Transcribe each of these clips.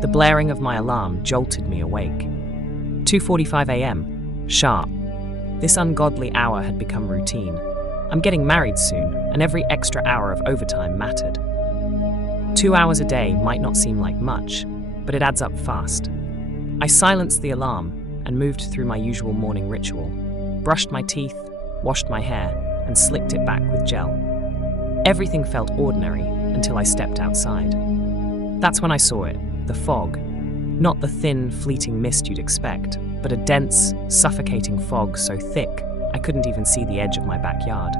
The blaring of my alarm jolted me awake. 2:45 a.m. Sharp. This ungodly hour had become routine. I'm getting married soon, and every extra hour of overtime mattered. 2 hours a day might not seem like much, but it adds up fast. I silenced the alarm and moved through my usual morning ritual, brushed my teeth, washed my hair, and slicked it back with gel. Everything felt ordinary until I stepped outside. That's when I saw it, the fog. Not the thin, fleeting mist you'd expect, but a dense, suffocating fog so thick I couldn't even see the edge of my backyard.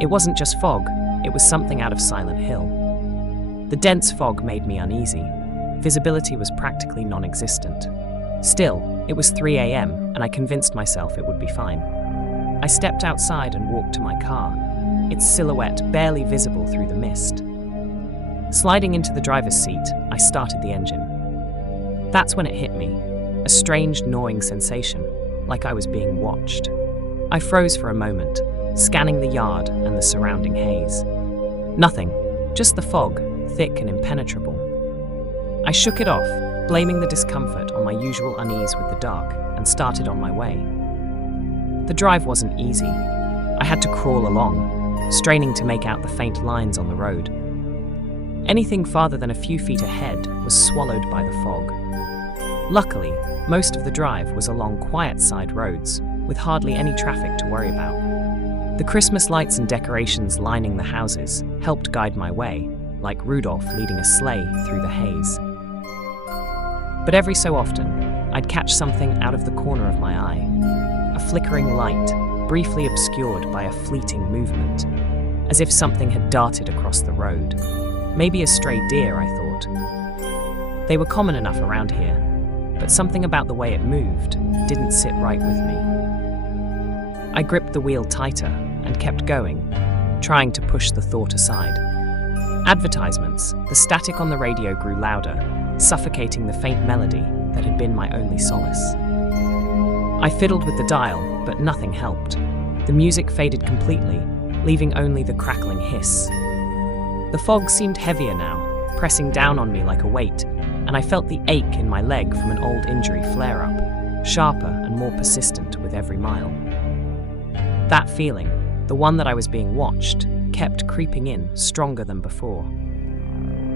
It wasn't just fog, it was something out of Silent Hill. The dense fog made me uneasy. Visibility was practically non-existent. Still, it was 3 a.m. and I convinced myself it would be fine. I stepped outside and walked to my car, its silhouette barely visible through the mist. Sliding into the driver's seat, I started the engine. That's when it hit me, a strange gnawing sensation, like I was being watched. I froze for a moment, scanning the yard and the surrounding haze. Nothing, just the fog, thick and impenetrable. I shook it off, blaming the discomfort on my usual unease with the dark, and started on my way. The drive wasn't easy. I had to crawl along, straining to make out the faint lines on the road. Anything farther than a few feet ahead was swallowed by the fog. Luckily, most of the drive was along quiet side roads, with hardly any traffic to worry about. The Christmas lights and decorations lining the houses helped guide my way, like Rudolph leading a sleigh through the haze. But every so often, I'd catch something out of the corner of my eye. A flickering light, briefly obscured by a fleeting movement, as if something had darted across the road. Maybe a stray deer, I thought. They were common enough around here, but something about the way it moved didn't sit right with me. I gripped the wheel tighter and kept going, trying to push the thought aside. Advertisements, the static on the radio grew louder, suffocating the faint melody that had been my only solace. I fiddled with the dial, but nothing helped. The music faded completely, leaving only the crackling hiss. The fog seemed heavier now, pressing down on me like a weight, and I felt the ache in my leg from an old injury flare up, sharper and more persistent with every mile. That feeling, the one that I was being watched, kept creeping in, stronger than before.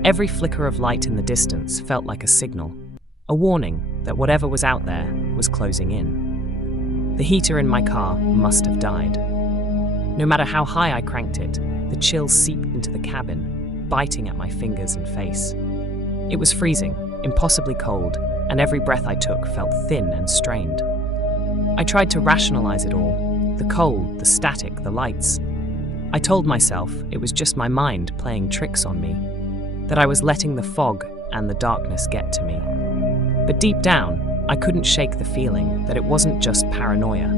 Every flicker of light in the distance felt like a signal, a warning that whatever was out there was closing in. The heater in my car must have died. No matter how high I cranked it, the chill seeped into the cabin, biting at my fingers and face. It was freezing, impossibly cold, and every breath I took felt thin and strained. I tried to rationalize it all, the cold, the static, the lights. I told myself it was just my mind playing tricks on me, that I was letting the fog and the darkness get to me. But deep down, I couldn't shake the feeling that it wasn't just paranoia.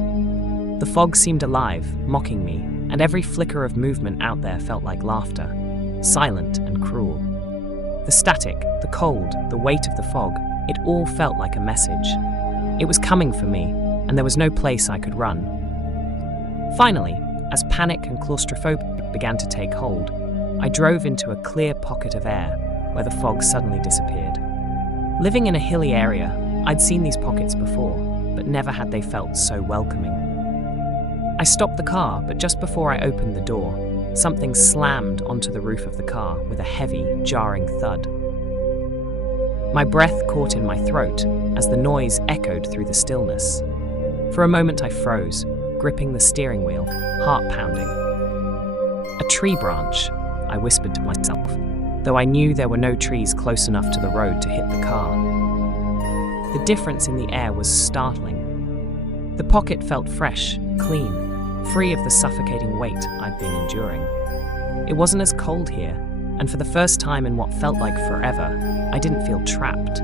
The fog seemed alive, mocking me, and every flicker of movement out there felt like laughter, silent and cruel. The static, the cold, the weight of the fog, it all felt like a message. It was coming for me, and there was no place I could run. Finally, as panic and claustrophobia began to take hold, I drove into a clear pocket of air where the fog suddenly disappeared. Living in a hilly area, I'd seen these pockets before, but never had they felt so welcoming. I stopped the car, but just before I opened the door, something slammed onto the roof of the car with a heavy, jarring thud. My breath caught in my throat as the noise echoed through the stillness. For a moment I froze, gripping the steering wheel, heart pounding. A tree branch, I whispered to myself, though I knew there were no trees close enough to the road to hit the car. The difference in the air was startling. The pocket felt fresh, clean, free of the suffocating weight I'd been enduring. It wasn't as cold here, and for the first time in what felt like forever, I didn't feel trapped.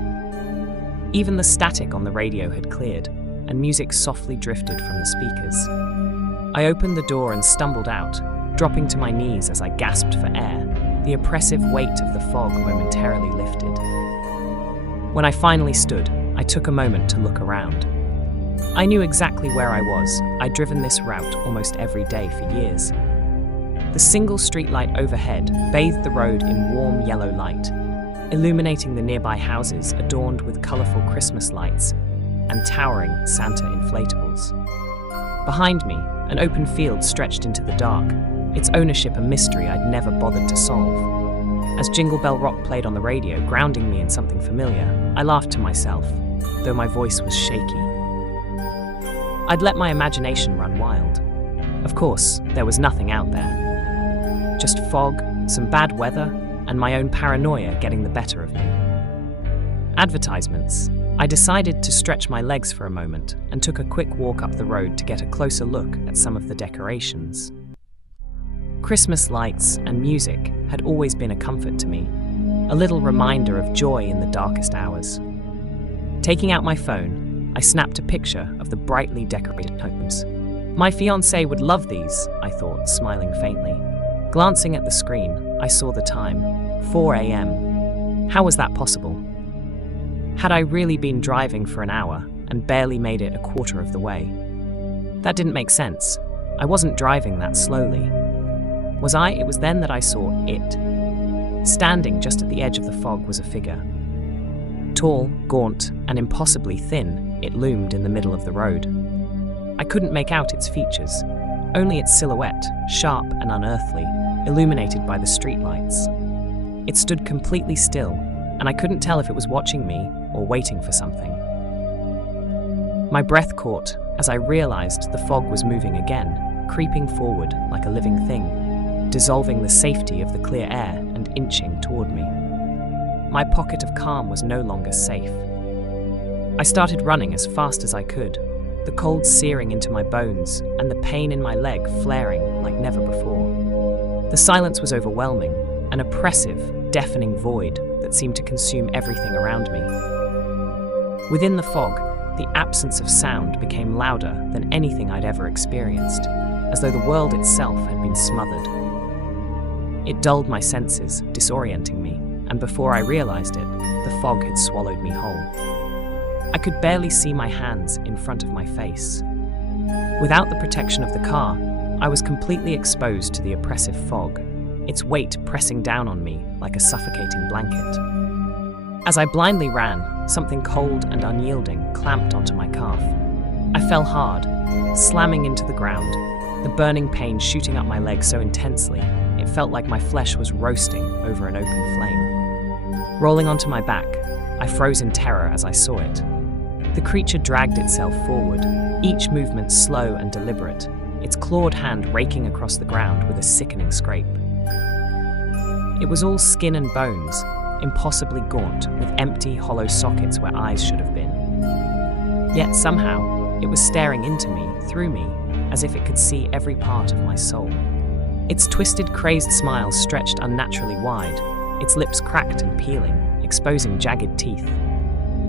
Even the static on the radio had cleared, and music softly drifted from the speakers. I opened the door and stumbled out, dropping to my knees as I gasped for air, the oppressive weight of the fog momentarily lifted. When I finally stood, I took a moment to look around. I knew exactly where I was. I'd driven this route almost every day for years. The single streetlight overhead bathed the road in warm yellow light. illuminating the nearby houses adorned with colorful Christmas lights and towering Santa inflatables. Behind me, an open field stretched into the dark, its ownership a mystery I'd never bothered to solve. As Jingle Bell Rock played on the radio, grounding me in something familiar, I laughed to myself, though my voice was shaky. I'd let my imagination run wild. Of course, there was nothing out there. Just fog, some bad weather, and my own paranoia getting the better of me. Advertisements. I decided to stretch my legs for a moment and took a quick walk up the road to get a closer look at some of the decorations. Christmas lights and music had always been a comfort to me, a little reminder of joy in the darkest hours. Taking out my phone, I snapped a picture of the brightly decorated homes. My fiancé would love these, I thought, smiling faintly. Glancing at the screen, I saw the time, 4 a.m. How was that possible? Had I really been driving for an hour and barely made it a quarter of the way? That didn't make sense. I wasn't driving that slowly. Was I? It was then that I saw it. Standing just at the edge of the fog was a figure. Tall, gaunt, and impossibly thin, it loomed in the middle of the road. I couldn't make out its features, only its silhouette, sharp and unearthly, illuminated by the streetlights. It stood completely still, and I couldn't tell if it was watching me or waiting for something. My breath caught as I realized the fog was moving again, creeping forward like a living thing, dissolving the safety of the clear air and inching toward me. My pocket of calm was no longer safe. I started running as fast as I could, the cold searing into my bones and the pain in my leg flaring like never before. The silence was overwhelming, an oppressive, deafening void that seemed to consume everything around me. Within the fog, the absence of sound became louder than anything I'd ever experienced, as though the world itself had been smothered. It dulled my senses, disorienting me, and before I realized it, the fog had swallowed me whole. I could barely see my hands in front of my face. Without the protection of the car, I was completely exposed to the oppressive fog, its weight pressing down on me like a suffocating blanket. As I blindly ran, something cold and unyielding clamped onto my calf. I fell hard, slamming into the ground, the burning pain shooting up my leg so intensely it felt like my flesh was roasting over an open flame. Rolling onto my back, I froze in terror as I saw it. The creature dragged itself forward, each movement slow and deliberate, its clawed hand raking across the ground with a sickening scrape. It was all skin and bones, impossibly gaunt, with empty, hollow sockets where eyes should have been. Yet somehow, it was staring into me, through me, as if it could see every part of my soul. Its twisted, crazed smile stretched unnaturally wide, its lips cracked and peeling, exposing jagged teeth.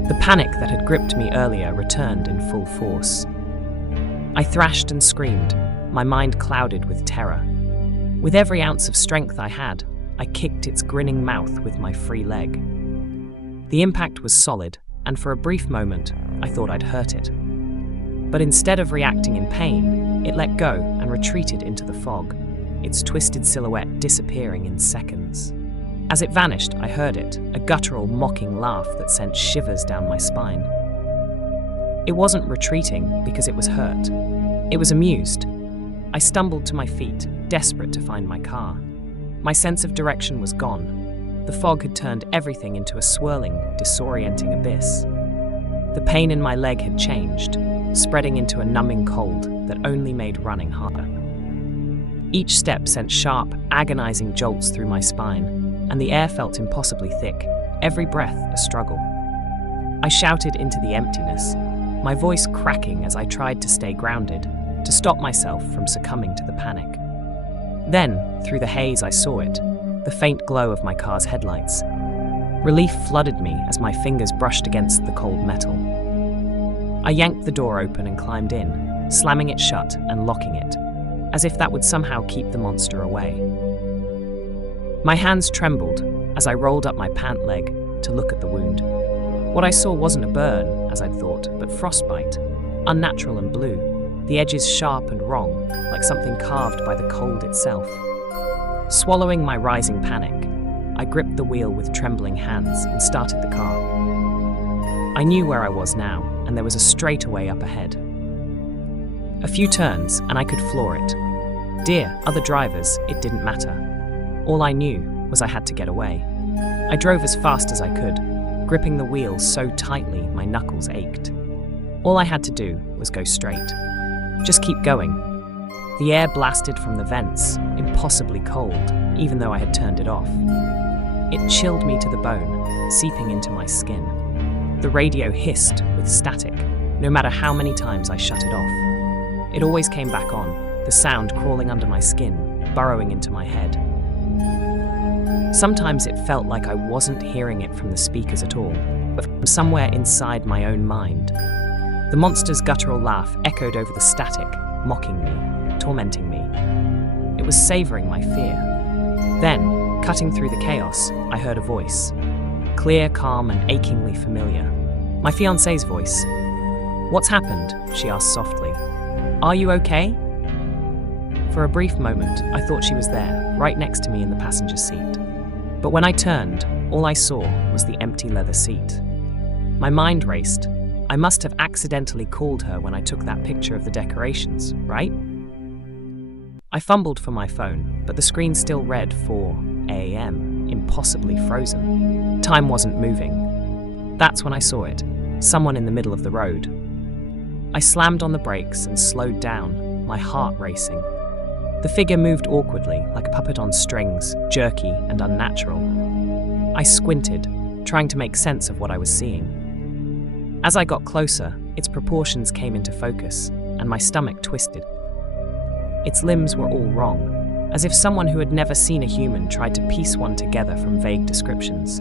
The panic that had gripped me earlier returned in full force. I thrashed and screamed, my mind clouded with terror. With every ounce of strength I had, I kicked its grinning mouth with my free leg. The impact was solid, and for a brief moment, I thought I'd hurt it. But instead of reacting in pain, it let go and retreated into the fog, its twisted silhouette disappearing in seconds. As it vanished, I heard it, a guttural, mocking laugh that sent shivers down my spine. It wasn't retreating because it was hurt. It was amused. I stumbled to my feet, desperate to find my car. My sense of direction was gone. The fog had turned everything into a swirling, disorienting abyss. The pain in my leg had changed, spreading into a numbing cold that only made running harder. Each step sent sharp, agonizing jolts through my spine, and the air felt impossibly thick, every breath a struggle. I shouted into the emptiness, my voice cracking as I tried to stay grounded, to stop myself from succumbing to the panic. Then, through the haze, I saw it, the faint glow of my car's headlights. Relief flooded me as my fingers brushed against the cold metal. I yanked the door open and climbed in, slamming it shut and locking it, as if that would somehow keep the monster away. My hands trembled as I rolled up my pant leg to look at the wound. What I saw wasn't a burn, as I'd thought, but frostbite, unnatural and blue, the edges sharp and wrong, like something carved by the cold itself. Swallowing my rising panic, I gripped the wheel with trembling hands and started the car. I knew where I was now, and there was a straightaway up ahead. A few turns, and I could floor it. Dear other drivers, it didn't matter. All I knew was I had to get away. I drove as fast as I could, gripping the wheel so tightly my knuckles ached. All I had to do was go straight. Just keep going. The air blasted from the vents, impossibly cold, even though I had turned it off. It chilled me to the bone, seeping into my skin. The radio hissed with static, no matter how many times I shut it off. It always came back on, the sound crawling under my skin, burrowing into my head. Sometimes it felt like I wasn't hearing it from the speakers at all, but from somewhere inside my own mind. The monster's guttural laugh echoed over the static, mocking me, tormenting me. It was savoring my fear. Then, cutting through the chaos, I heard a voice. Clear, calm, and achingly familiar. My fiancée's voice. "What's happened?" she asked softly. "Are you okay?" For a brief moment, I thought she was there, right next to me in the passenger seat. But when I turned, all I saw was the empty leather seat. My mind raced. I must have accidentally called her when I took that picture of the decorations, right? I fumbled for my phone, but the screen still read 4 a.m., impossibly frozen. Time wasn't moving. That's when I saw it, someone in the middle of the road. I slammed on the brakes and slowed down, my heart racing. The figure moved awkwardly, like a puppet on strings, jerky and unnatural. I squinted, trying to make sense of what I was seeing. As I got closer, its proportions came into focus, and my stomach twisted. Its limbs were all wrong, as if someone who had never seen a human tried to piece one together from vague descriptions.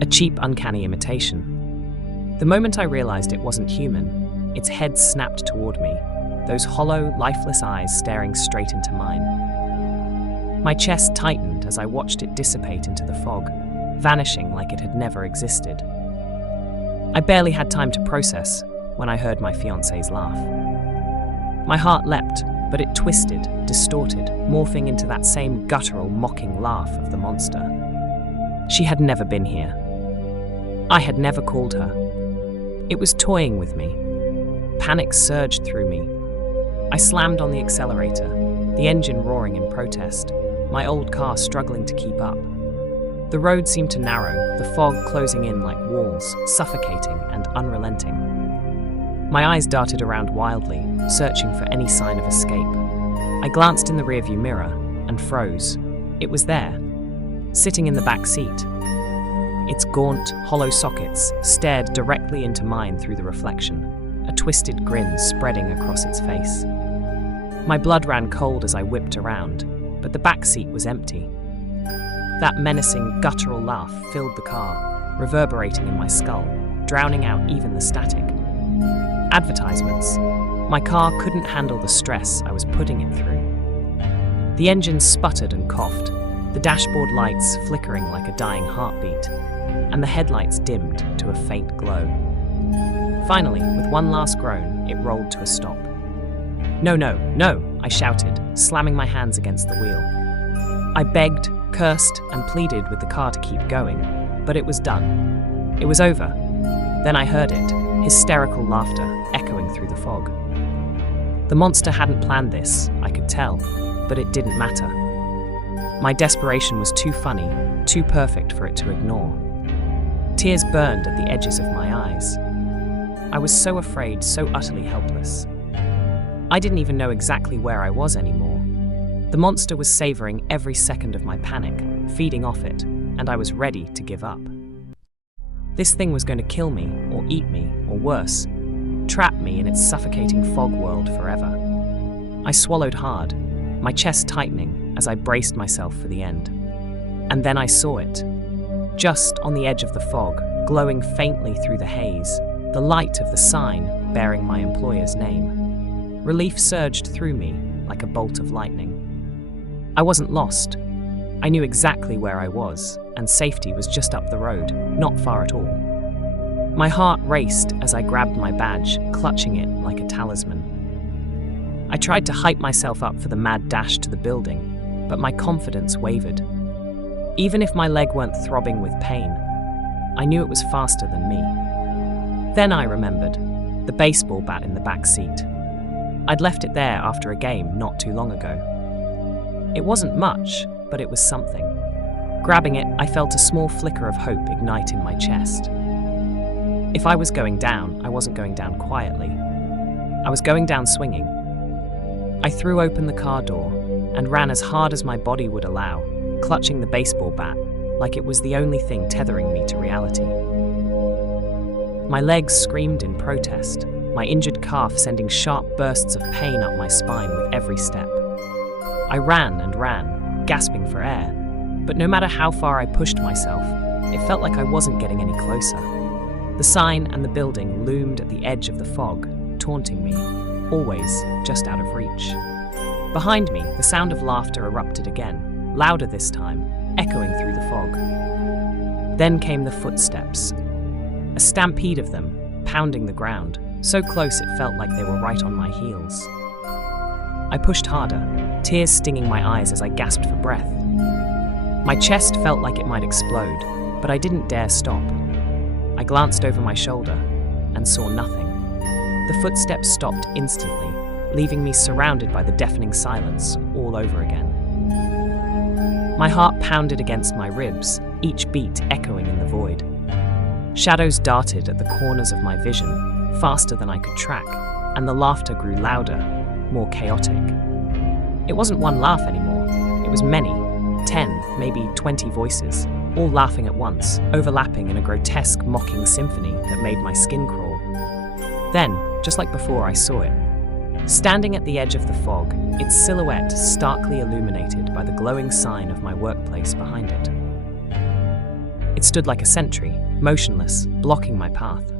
A cheap, uncanny imitation. The moment I realized it wasn't human, its head snapped toward me, those hollow, lifeless eyes staring straight into mine. My chest tightened as I watched it dissipate into the fog, vanishing like it had never existed. I barely had time to process when I heard my fiancée's laugh. My heart leapt, but it twisted, distorted, morphing into that same guttural, mocking laugh of the monster. She had never been here. I had never called her. It was toying with me. Panic surged through me. I slammed on the accelerator, the engine roaring in protest, my old car struggling to keep up. The road seemed to narrow, the fog closing in like walls, suffocating and unrelenting. My eyes darted around wildly, searching for any sign of escape. I glanced in the rearview mirror and froze. It was there, sitting in the back seat. Its gaunt, hollow sockets stared directly into mine through the reflection, a twisted grin spreading across its face. My blood ran cold as I whipped around, but the back seat was empty. That menacing, guttural laugh filled the car, reverberating in my skull, drowning out even the static. Advertisements. My car couldn't handle the stress I was putting it through. The engine sputtered and coughed, the dashboard lights flickering like a dying heartbeat, and the headlights dimmed to a faint glow. Finally, with one last groan, it rolled to a stop. "No, no, no," I shouted, slamming my hands against the wheel. I begged, cursed, and pleaded with the car to keep going, but it was done. It was over. Then I heard it, hysterical laughter echoing through the fog. The monster hadn't planned this, I could tell, but it didn't matter. My desperation was too funny, too perfect for it to ignore. Tears burned at the edges of my eyes. I was so afraid, so utterly helpless. I didn't even know exactly where I was anymore. The monster was savoring every second of my panic, feeding off it, and I was ready to give up. This thing was going to kill me, or eat me, or worse, trap me in its suffocating fog world forever. I swallowed hard, my chest tightening as I braced myself for the end. And then I saw it. Just on the edge of the fog, glowing faintly through the haze, the light of the sign bearing my employer's name. Relief surged through me like a bolt of lightning. I wasn't lost. I knew exactly where I was, and safety was just up the road, not far at all. My heart raced as I grabbed my badge, clutching it like a talisman. I tried to hype myself up for the mad dash to the building, but my confidence wavered. Even if my leg weren't throbbing with pain, I knew it was faster than me. Then I remembered the baseball bat in the back seat. I'd left it there after a game not too long ago. It wasn't much, but it was something. Grabbing it, I felt a small flicker of hope ignite in my chest. If I was going down, I wasn't going down quietly. I was going down swinging. I threw open the car door and ran as hard as my body would allow, clutching the baseball bat like it was the only thing tethering me to reality. My legs screamed in protest, my injured calf sending sharp bursts of pain up my spine with every step. I ran and ran, gasping for air, but no matter how far I pushed myself, it felt like I wasn't getting any closer. The sign and the building loomed at the edge of the fog, taunting me, always just out of reach. Behind me, the sound of laughter erupted again, louder this time, echoing through the fog. Then came the footsteps, a stampede of them, pounding the ground, so close it felt like they were right on my heels. I pushed harder, tears stinging my eyes as I gasped for breath. My chest felt like it might explode, but I didn't dare stop. I glanced over my shoulder and saw nothing. The footsteps stopped instantly, leaving me surrounded by the deafening silence all over again. My heart pounded against my ribs, each beat echoing in the void. Shadows darted at the corners of my vision, faster than I could track, and the laughter grew louder, more chaotic. It wasn't one laugh anymore, it was many, 10, maybe 20 voices, all laughing at once, overlapping in a grotesque, mocking symphony that made my skin crawl. Then, just like before, I saw it. Standing at the edge of the fog, its silhouette starkly illuminated by the glowing sign of my workplace behind it. It stood like a sentry, motionless, blocking my path.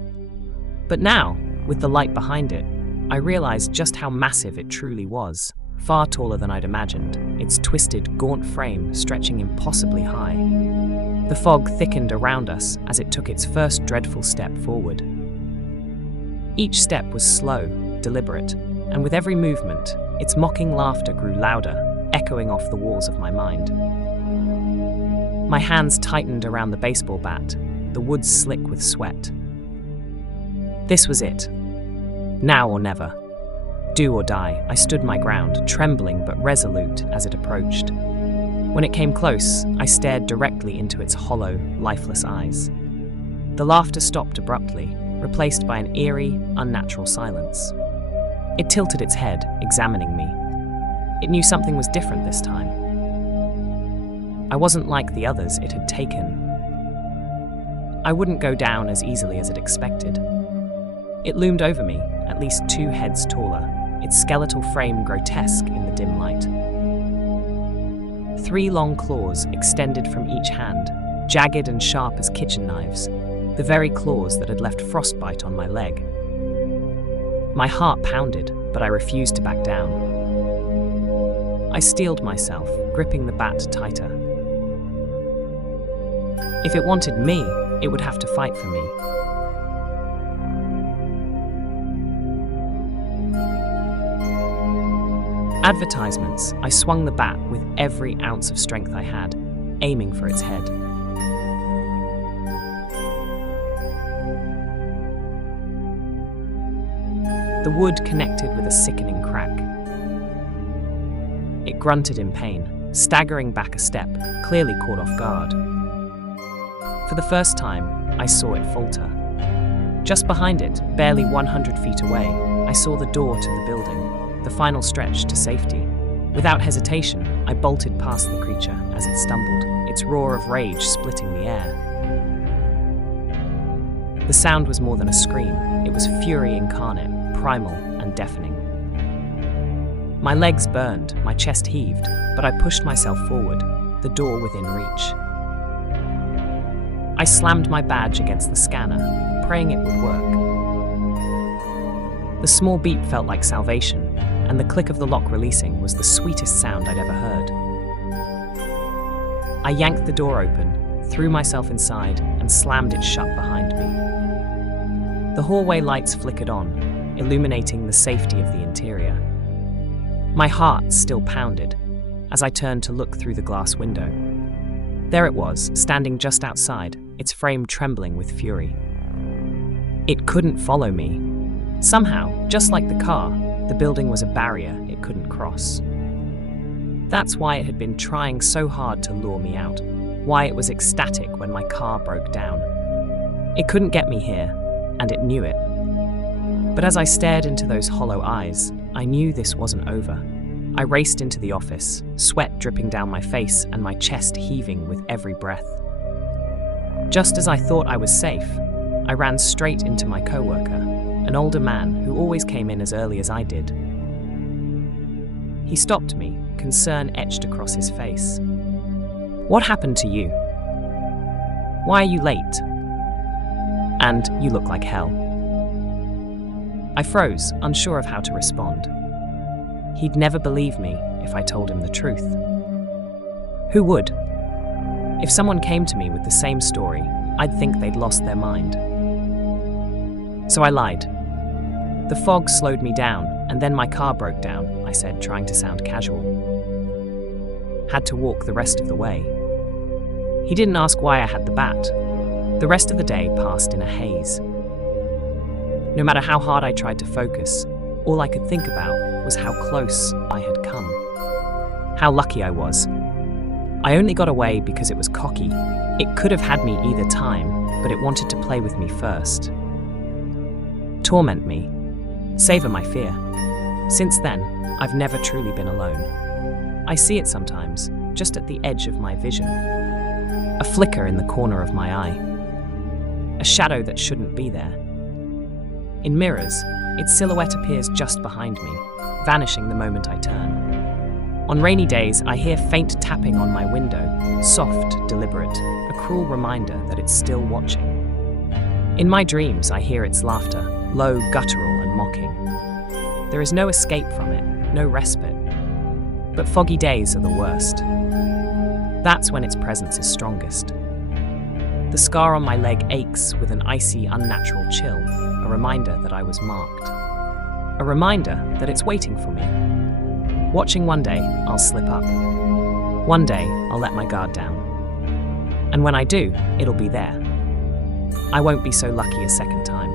But now, with the light behind it, I realized just how massive it truly was, far taller than I'd imagined, its twisted, gaunt frame stretching impossibly high. The fog thickened around us as it took its first dreadful step forward. Each step was slow, deliberate, and with every movement, its mocking laughter grew louder, echoing off the walls of my mind. My hands tightened around the baseball bat, the wood slick with sweat. This was it. Now or never. Do or die, I stood my ground, trembling but resolute as it approached. When it came close, I stared directly into its hollow, lifeless eyes. The laughter stopped abruptly, replaced by an eerie, unnatural silence. It tilted its head, examining me. It knew something was different this time. I wasn't like the others it had taken. I wouldn't go down as easily as it expected. It loomed over me, at least 2 heads taller, its skeletal frame grotesque in the dim light. 3 long claws extended from each hand, jagged and sharp as kitchen knives, the very claws that had left frostbite on my leg. My heart pounded, but I refused to back down. I steeled myself, gripping the bat tighter. If it wanted me, it would have to fight for me. Advertisements. I swung the bat with every ounce of strength I had, aiming for its head. The wood connected with a sickening crack. It grunted in pain, staggering back a step, clearly caught off guard. For the first time, I saw it falter. Just behind it, barely 100 feet away, I saw the door to the building, the final stretch to safety. Without hesitation, I bolted past the creature as it stumbled, its roar of rage splitting the air. The sound was more than a scream, it was fury incarnate, primal and deafening. My legs burned, my chest heaved, but I pushed myself forward, the door within reach. I slammed my badge against the scanner, praying it would work. The small beep felt like salvation, and the click of the lock releasing was the sweetest sound I'd ever heard. I yanked the door open, threw myself inside, and slammed it shut behind me. The hallway lights flickered on, illuminating the safety of the interior. My heart still pounded as I turned to look through the glass window. There it was, standing just outside, its frame trembling with fury. It couldn't follow me. Somehow, just like the car, the building was a barrier it couldn't cross. That's why it had been trying so hard to lure me out, why it was ecstatic when my car broke down. It couldn't get me here, and it knew it. But as I stared into those hollow eyes, I knew this wasn't over. I raced into the office, sweat dripping down my face and my chest heaving with every breath. Just as I thought I was safe, I ran straight into my coworker, an older man who always came in as early as I did. He stopped me, concern etched across his face. "What happened to you? Why are you late? And you look like hell." I froze, unsure of how to respond. He'd never believe me if I told him the truth. Who would? If someone came to me with the same story, I'd think they'd lost their mind. So I lied. The fog slowed me down, and then my car broke down, I said, trying to sound casual. Had to walk the rest of the way. He didn't ask why I had the bat. The rest of the day passed in a haze. No matter how hard I tried to focus, all I could think about was how close I had come. How lucky I was. I only got away because it was cocky. It could have had me either time, but it wanted to play with me first. Torment me. Savor my fear. Since then, I've never truly been alone. I see it sometimes, just at the edge of my vision. A flicker in the corner of my eye. A shadow that shouldn't be there. In mirrors, its silhouette appears just behind me, vanishing the moment I turn. On rainy days, I hear faint tapping on my window, soft, deliberate, a cruel reminder that it's still watching. In my dreams, I hear its laughter, low, guttural, and mocking. There is no escape from it, no respite. But foggy days are the worst. That's when its presence is strongest. The scar on my leg aches with an icy, unnatural chill, a reminder that I was marked. A reminder that it's waiting for me. Watching one day, I'll slip up. One day, I'll let my guard down. And when I do, it'll be there. I won't be so lucky a second time.